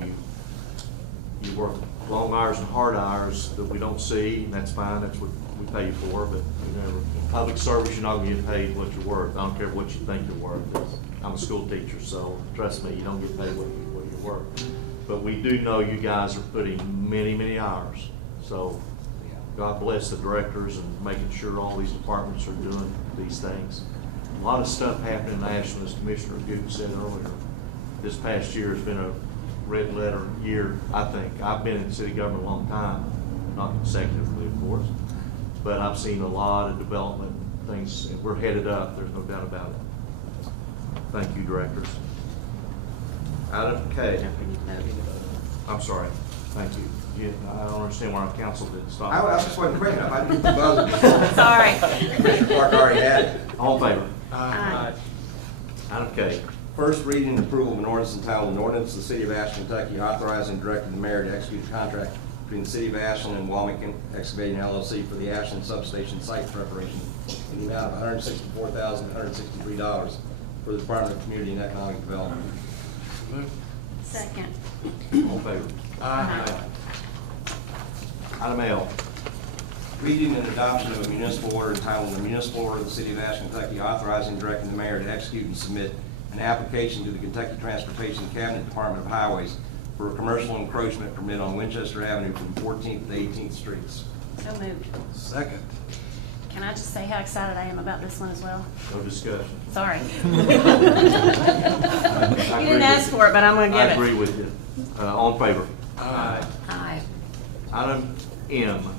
you work long hours and hard hours that we don't see, and that's fine, that's what we pay you for, but you know, in public service, you're not gonna get paid what you're worth. I don't care what you think you're worth. I'm a school teacher, so trust me, you don't get paid what you're worth. But we do know you guys are putting many, many hours. So God bless the directors and making sure all these departments are doing these things. A lot of stuff happening in Ashland, as Commissioner Gooden said earlier. This past year has been a red letter year, I think. I've been in city government a long time, not consecutively, of course, but I've seen a lot of development things, and we're headed up, there's no doubt about it. Thank you, directors. Item K. I'm sorry, thank you. I don't understand why our council didn't stop. I just wasn't quick enough. I didn't hit the buzzer. Sorry. Commissioner Clark already had it. All in favor? Aye. Item K. First reading and approval of an ordinance entitled, an ordinance of the City of Ashland, Kentucky, authorizing and directing the mayor to execute a contract between the City of Ashland and Walmick Excavating LLC for the Ashland substation site preparation in the amount of $164,163 for the Department of Community and Economic Development. Second. All in favor? Aye. Item L. Reading and adoption of a municipal order entitled, the municipal order of the City of Ashland, Kentucky, authorizing and directing the mayor to execute and submit an application to the Kentucky Transportation Cabinet Department of Highways for a commercial encroachment permit on Winchester Avenue from 14th to 18th Streets. So moved. Second. Can I just say how excited I am about this one as well? No discussion. Sorry. I You didn't ask for it, but I'm going to give I it. agree with you. All in favor? Aye. Aye. Item M.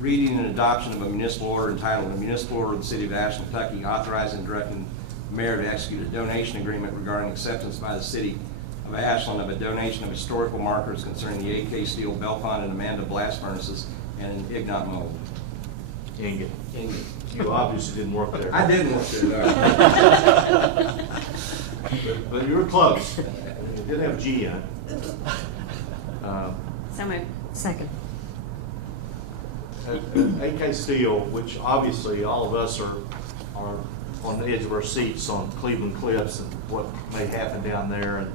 Reading and adoption of a municipal order entitled, a municipal order of the City of Ashland, Kentucky, authorizing and directing the mayor to execute a donation agreement regarding acceptance by the City of Ashland of a donation of historical markers concerning the AK Steel Belpont and Amanda blast furnaces and an Ignat mold. Inget. You obviously didn't work there. I didn't work there, no. But you were close. It didn't have G in it. So moved. Second. AK Steel, which obviously all of us are on the edge of our seats on Cleveland Cliffs and what may happen down there. And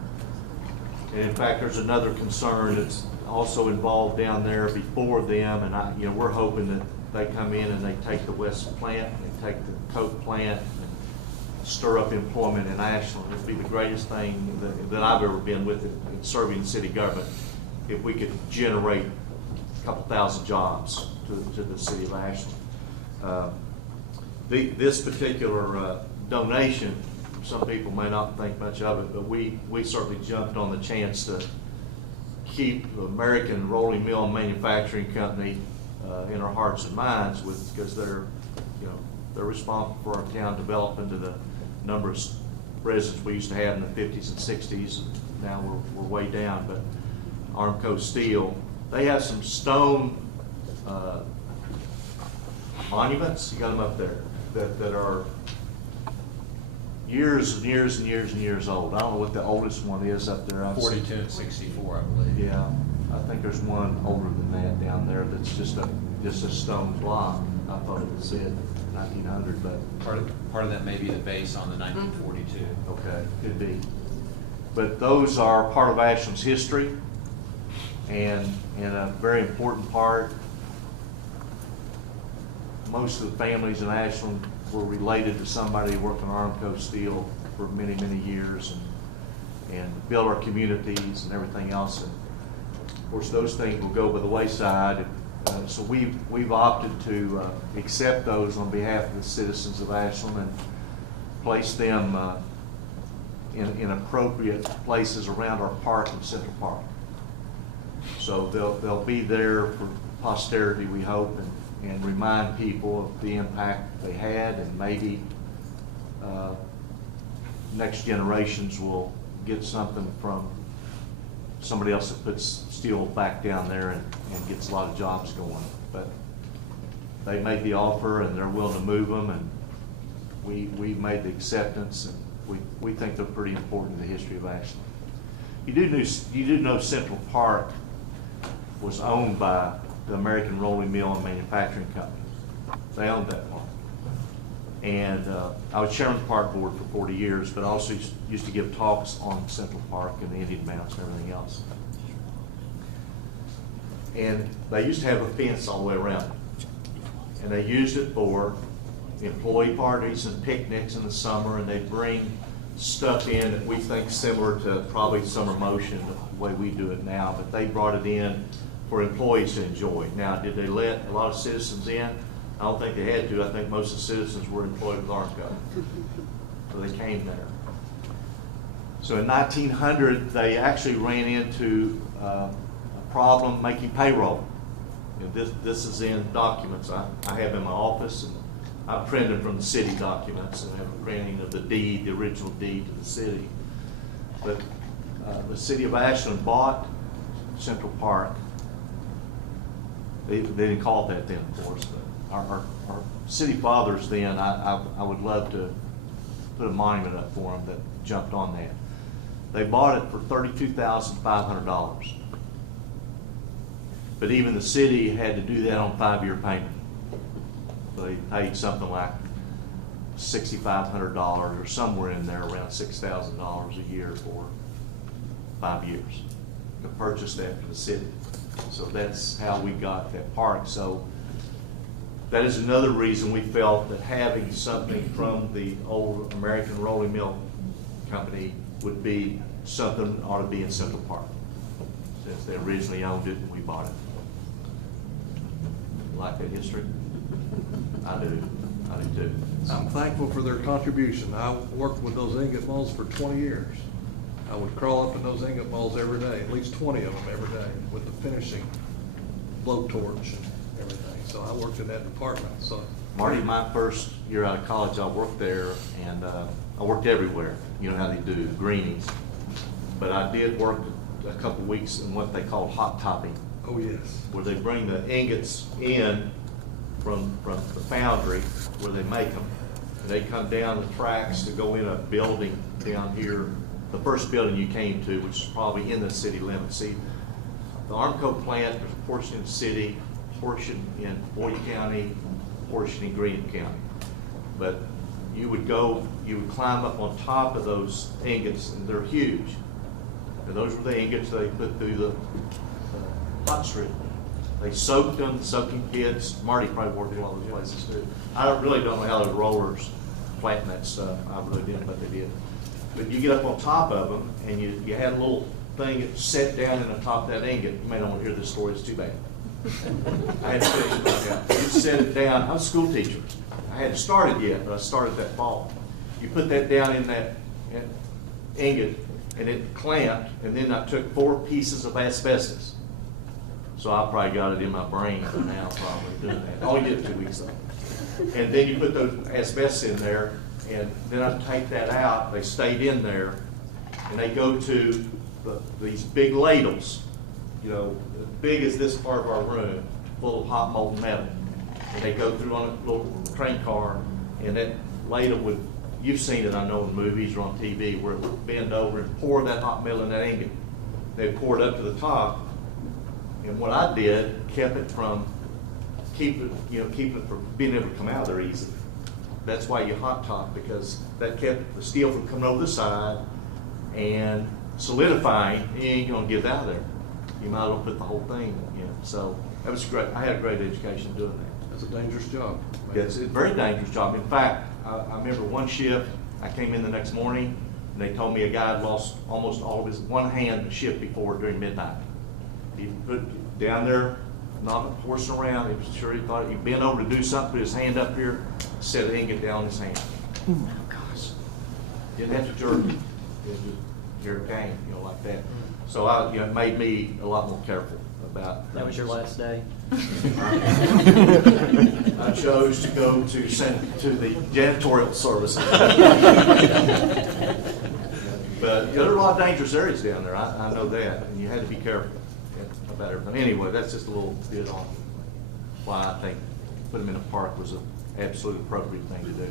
in fact, there's another concern that's also involved down there before them. And we're hoping that they come in and they take the West plant, and they take the Coke plant, and stir up employment in Ashland. It'd be the greatest thing that I've ever been with in serving the city government if we could generate a couple thousand jobs to the city of Ashland. This particular donation, some people may not think much of it, but we certainly jumped on the chance to keep the American Rolling Mill Manufacturing Company in our hearts and minds, because they're responsible for our town developing to the number of residents we used to have in the 50s and 60s. And now we're way down, but Armco Steel, they have some stone monuments. You got them up there that are years and years and years and years old. I don't know what the oldest one is up there. 42 and 64, I believe. Yeah, I think there's one older than that down there that's just a stone block. I thought it said 1900, but Part of that may be the base on the 1942. okay, could be. But those are part of Ashland's history, and a very important part. Most of the families in Ashland were related to somebody working Armco Steel for many, many years, and built our communities and everything else. And of course, those things will go by the wayside. So we've opted to accept those on behalf of the citizens of Ashland and place them in appropriate places around our park and Central Park. So they'll be there for posterity, we hope, and remind people of the impact they had, and maybe next generations will get something from somebody else that puts steel back down there and gets a lot of jobs going. But they made the offer and they're willing to move them, and we made the acceptance, and we think they're pretty important in the history of Ashland. You do know Central Park was owned by the American Rolling Mill and Manufacturing Company. They owned that park. And I was chairman of the park board for 40 years, but I also used to give talks on Central Park and the Indian Mountains and everything else. And they used to have a fence all the way around it. And they used it for employee parties and picnics in the summer, and they'd bring stuff in that we think similar to probably Summer Motion, the way we do it now, but they brought it in for employees to enjoy. Now, did they let a lot of citizens in? I don't think they had to. I think most of the citizens were employed with Armco. So they came there. So in 1900, they actually ran into a problem making payroll. And this is in documents I have in my office, and I printed from the city documents and have a printing of the deed, the original deed to the city. But the city of Ashland bought Central Park. They didn't call it that then, of course, but our city fathers then, I would love to put a monument up for them that jumped on that. They bought it for $32,500. But even the city had to do that on 5-year payment. So they paid something like $6,500 or somewhere in there, around $6,000 a year for 5 years to purchase that for the city. So that's how we got that park. So that is another reason we felt that having something from the old American Rolling Mill Company would be something that ought to be in Central Park, since they originally owned it and we bought it. Like that history? I do too. I'm thankful for their contribution. I worked with those ingot molds for 20 years. I would crawl up in those ingot molds every day, at least 20 of them every day, with the finishing blowtorch and everything. So I worked in that department. So Marty, my first year out of college, I worked there, and I worked everywhere. You know how they do, greenies. But I did work a couple weeks in what they called hot topping. Oh, yes. Where they bring the ingots in from the foundry where they make them. And they come down the tracks to go in a building down here, the first building you came to, which is probably in the city limits. See, the Armco plant, there's a portion in the city, portion in Boyd County, portion in Green County. But you would climb up on top of those ingots, and they're huge. And those were the ingots they put through the hot strip. They soaked them, soaking kids. Marty probably worked in one of those places too. I really don't know how those rollers flatten that stuff. I really didn't, but they did. But you get up on top of them, and you had a little thing that set down in the top of that ingot. You may not want to hear this story, it's too bad. I had to finish it back out. You set it down. I was a school teacher. I hadn't started yet, but I started that fall. You put that down in that ingot, and it clamped, and then I took 4 pieces of asbestos. So I probably got it in my brain by now, probably doing that. I only did it 2 weeks though. And then you put those asbestos in there, and then I take that out. They stayed in there, and they go to these big ladles, you know, as big as this part of our room, full of hot molten metal. And they go through on a little train car, and that ladle would, you've seen it, I know, in movies or on TV, where it would bend over and pour that hot metal in that ingot. They'd pour it up to the top. And what I did kept it from keeping it from being able to come out there easily. That's why you hot top, because that kept the steel from coming over the side and solidifying. You ain't gonna get it out of there. you might as well put the whole thing in. So that was great. I had a great education doing that. That's a dangerous job. It's a very dangerous job. In fact, I remember one shift, I came in the next morning, and they told me a guy had lost almost all of his one hand the shift before during midnight. He put down there, not horsing around. He was sure he thought he'd bent over to do something, put his hand up here, set the ingot down his hand. Oh gosh! Didn't have to jerk it. Here it came, like that. So it made me a lot more careful about. That was your last day? I chose to go to the janitorial service. But there are a lot of dangerous areas down there. I know that, and you had to be careful about everything. Anyway, that's just a little bit on why I think put them in a park was an absolute appropriate thing to do.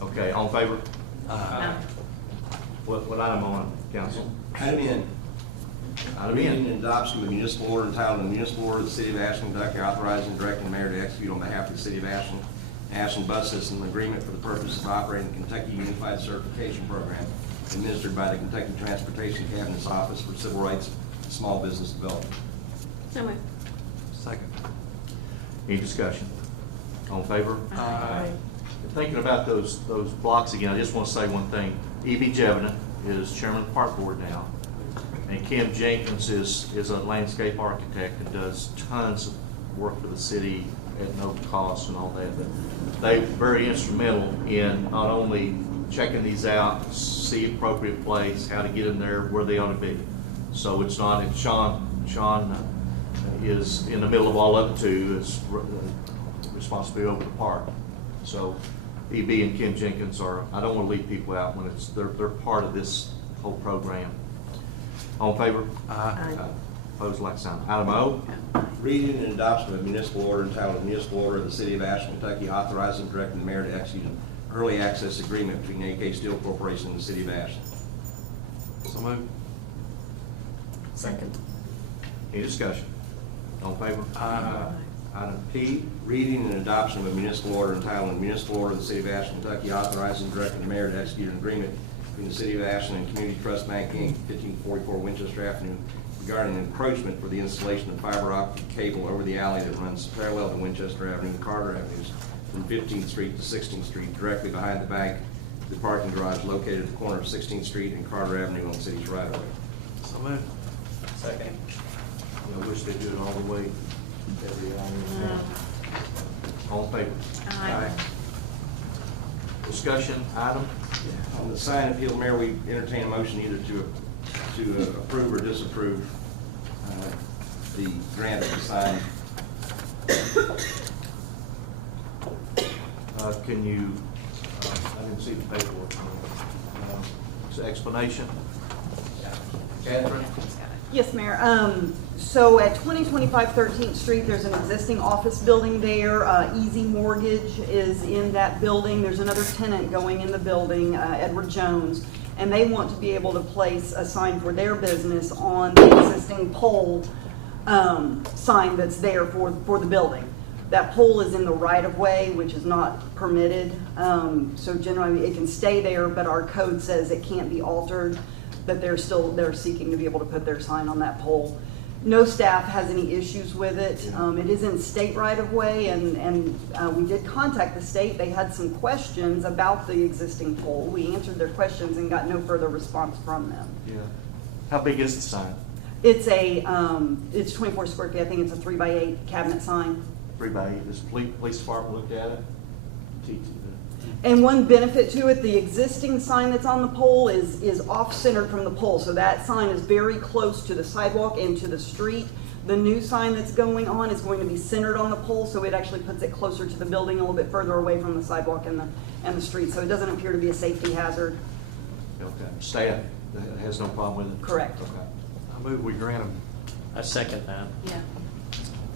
Okay, all in favor? What item on, council? Item N. Item Reading N. and adoption of a municipal order entitled, "A Municipal Order of the City of Ashland, Kentucky, authorizing and directing the mayor to execute on behalf of the City of Ashland Bus System, an agreement for the purpose of operating the Kentucky Unified Certification Program administered by the Kentucky Transportation Cabinet's Office for Civil Rights and Small Business Development." So moved. Second. Any discussion? All in favor? Aye. Thinking about those blocks again, I just want to say one thing. E.B. Jevenant is chairman of the park board now, and Kim Jenkins is a landscape architect and does tons of work for the city at no cost and all that. But they're very instrumental in not only checking these out, see appropriate place, how to get them there, where they ought to be. So it's not. And Sean is in the middle of all of it too. It's responsibility over the park. So EB and Kim Jenkins are, I don't want to leave people out when they're part of this whole program. All in favor? Aye. Opposed, like sign. Item O. Reading and adoption of a municipal order entitled, "A Municipal Order of the City of Ashland, Kentucky, authorizing and directing the mayor to execute an early access agreement between AK Steel Corporation and the City of Ashland." So moved. Second. Any discussion? All in favor? Aye. Item P. Reading and adoption of a municipal order entitled, "A Municipal Order of the City of Ashland, Kentucky, authorizing and directing the mayor to execute an agreement between the City of Ashland and Community Trust Bank, Inc., 1544 Winchester Avenue, regarding an encroachment for the installation of fiber optic cable over the alley that runs parallel to Winchester Avenue and Carter Avenues from 15th Street to 16th Street, directly behind the bank, the parking garage located at the corner of 16th Street and Carter Avenue on the city's right-of-way. So moved. Second. I wish they did it all the way every hour. All in favor? Aye. Discussion item? On the sign appeal, Mayor, we entertain a motion either to approve or disapprove the grant of the sign. Can you, I didn't see the paperwork. It's an explanation? Catherine? Yes, Mayor. So at 2025 13th Street, there's an existing office building there. Easy Mortgage is in that building. There's another tenant going in the building, Edward Jones, and they want to be able to place a sign for their business on the existing pole sign that's there for the building. That pole is in the right-of-way, which is not permitted. So generally, it can stay there, but our code says it can't be altered. But they're seeking to be able to put their sign on that pole. No staff has any issues with it. It is in state right-of-way, and we did contact the state. They had some questions about the existing pole. We answered their questions and got no further response from them. Yeah. How big is the sign? It's it's 24 square feet. I think it's a 3x8 cabinet sign. 3x8. This police department looked at it? And one benefit to it, the existing sign that's on the pole is off-centered from the pole. So that sign is very close to the sidewalk and to the street. The new sign that's going on is going to be centered on the pole, so it actually puts it closer to the building, a little bit further away from the sidewalk and the street. So it doesn't appear to be a safety hazard. Okay. Staff has no problem with it? Correct. Okay. I move we grant them. I second that. Yeah.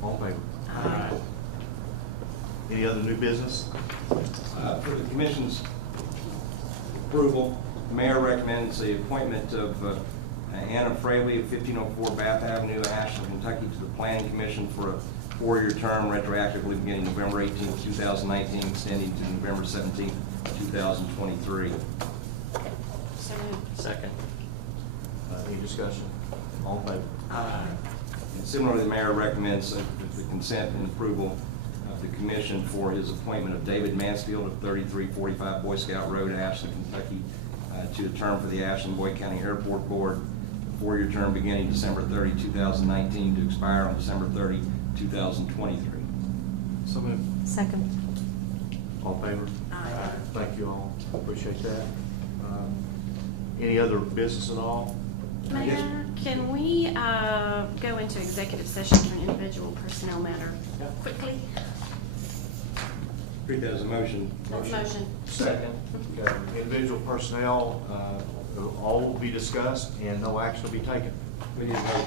All in favor? Aye. Any other new business? For the commission's approval, the mayor recommends the appointment of Anna Fraley of 1504 Bath Avenue, Ashland, Kentucky, to the Planning Commission for a 4-year term retroactively beginning November 18, 2019, extending to November 17, 2023. So moved. Second. Any discussion? All in favor? And similarly, the mayor recommends the consent and approval of the commission for his appointment of David Mansfield of 3345 Boy Scout Road, Ashland, Kentucky, to a term for the Ashland Boyd County Airport Board, a 4-year term beginning December 30, 2019, to expire on December 30, 2023. So moved. Second. All in favor? Thank you all, appreciate that. Any other business at all? Mayor, can we go into executive session for an individual personnel matter quickly? Read that as a motion. Motion. Second. Okay. Individual personnel, all will be discussed and no action will be taken. We need to vote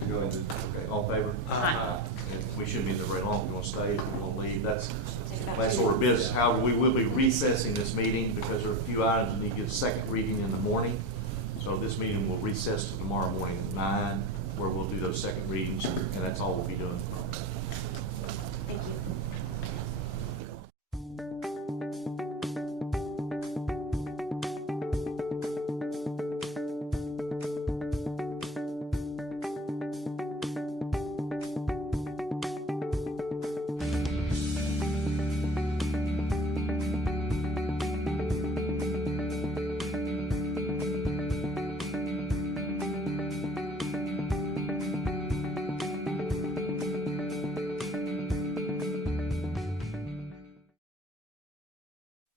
to go into. Okay, all in favor? Aye. And we shouldn't be there very long, we're gonna stay, we're gonna leave, that's sort of business. However, we will be recessing this meeting because there are a few items that need to get a second reading in the morning. So this meeting will recess to tomorrow morning at 9, where we'll do those second readings, and that's all we'll be doing. Thank you.